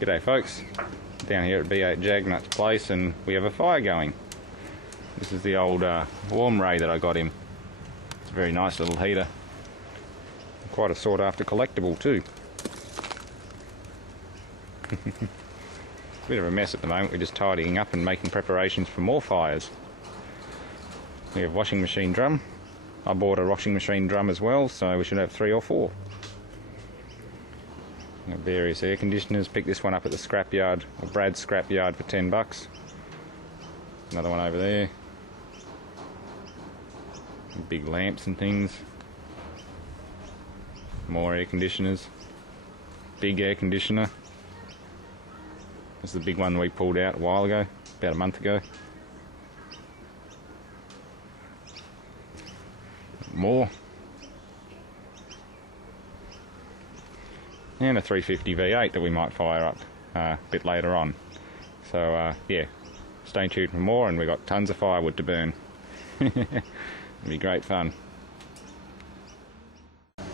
G'day folks, down here at V8jagnut's place, and we have a fire going. This is the old warm ray that I got him. It's a very nice little heater. Quite a sought after collectible too. It's a bit of a mess at the moment. We're just tidying up and making preparations for more fires. We have washing machine drum. I bought a washing machine drum as well, so we should have 3 or 4. Various air conditioners. Picked this one up at the scrapyard, or Brad's scrapyard, for $10. Another one over there. Big lamps and things. More air conditioners. Big air conditioner. This is the big one we pulled out a while ago, about a month ago. More. And a 350 V8 that we might fire up a bit later on. So yeah, stay tuned for more, and we've got tons of firewood to burn. It'll be great fun.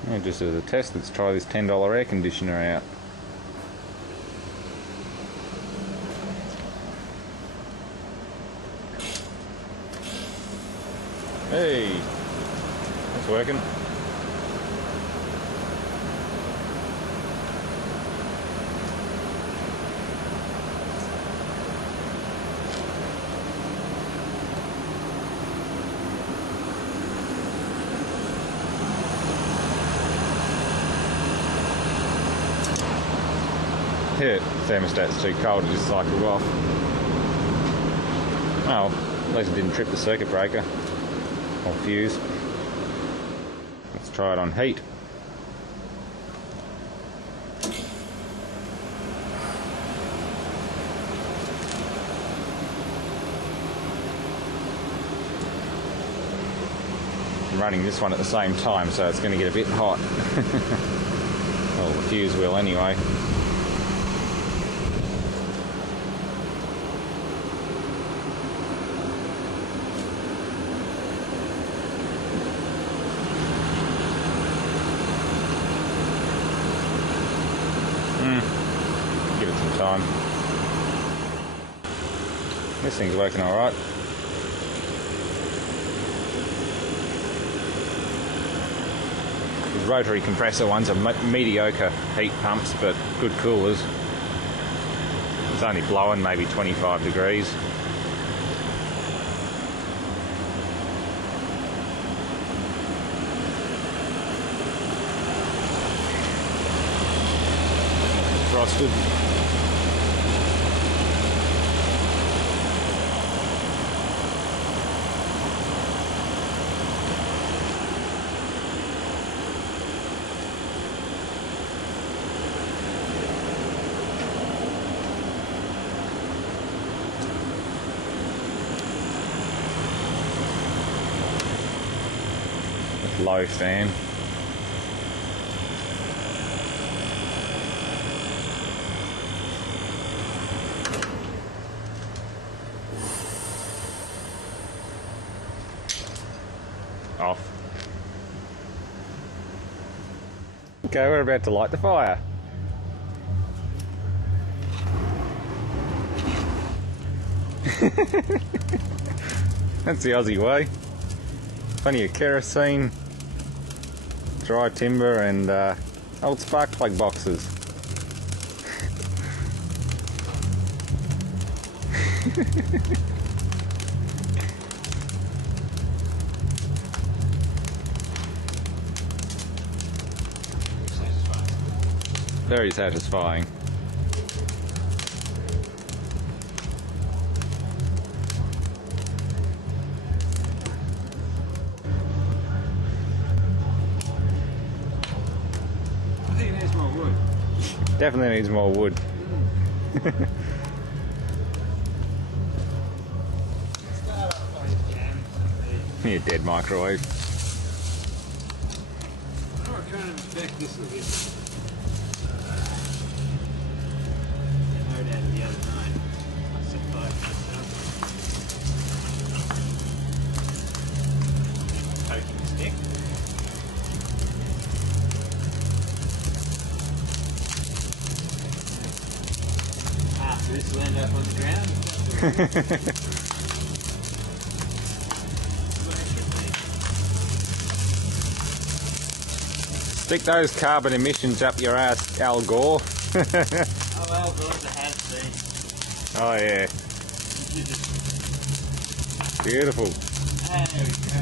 And just as a test, let's try this $10 air conditioner out. Hey, it's working. Yeah, thermostat's too cold to just cycle off. Well, at least it didn't trip the circuit breaker or fuse. Let's try it on heat. I'm running this one at the same time, so it's going to get a bit hot. Well, the fuse will anyway. Give it some time. This thing's working alright. These rotary compressor ones are mediocre heat pumps, but good coolers. It's only blowing maybe 25 degrees. Frosted. Low fan. Off. Okay, we're about to light the fire. That's the Aussie way. Plenty of kerosene, dry timber, and old spark plug boxes. Very satisfying. I think it needs more wood. Definitely needs more wood. You dead microwave. I'm trying to inspect this a bit. I heard that the other night. I supplied myself. Poking stick. Just land up on the ground. Stick those carbon emissions up your ass, Al Gore. Oh, Al Gore's a has been. Oh yeah. Beautiful. There we go.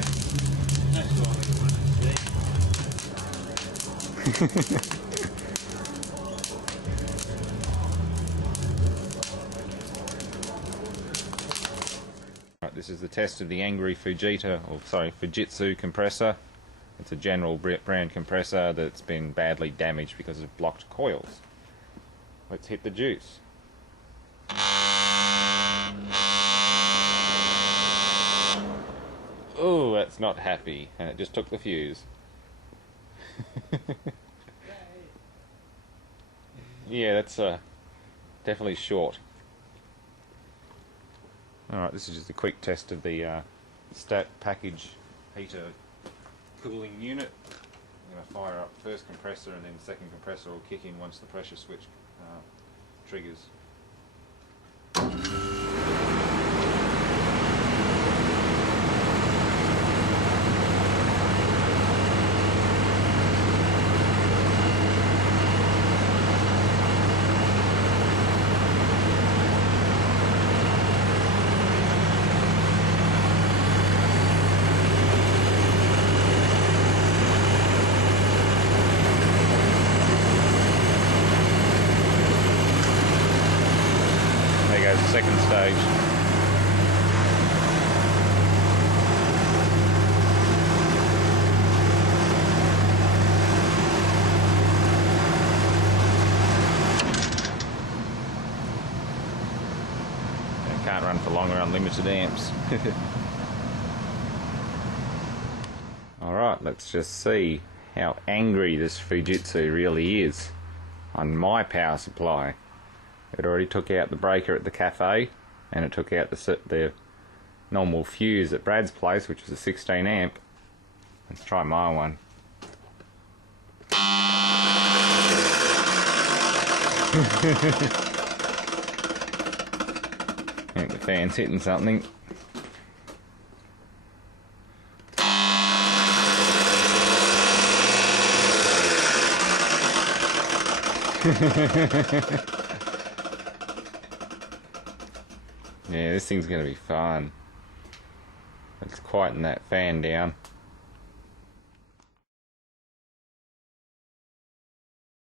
That's what we want to see. Right, this is the test of the angry Fujitsu compressor. It's a general brand compressor that's been badly damaged because of blocked coils. Let's hit the juice. Oh, that's not happy, and it just took the fuse. Yeah, that's definitely short. Alright, this is just a quick test of the Stadt package heater cooling unit. I'm going to fire up the first compressor, and then the second compressor will kick in once the pressure switch triggers. There goes the second stage. It can't run for longer, unlimited amps. Alright, let's just see how angry this Fujitsu really is on my power supply. It already took out the breaker at the cafe, and it took out the normal fuse at Brad's place, which was a 16 amp. Let's try my one. I think the fan's hitting something. Yeah, this thing's going to be fun. Let's quieten that fan down.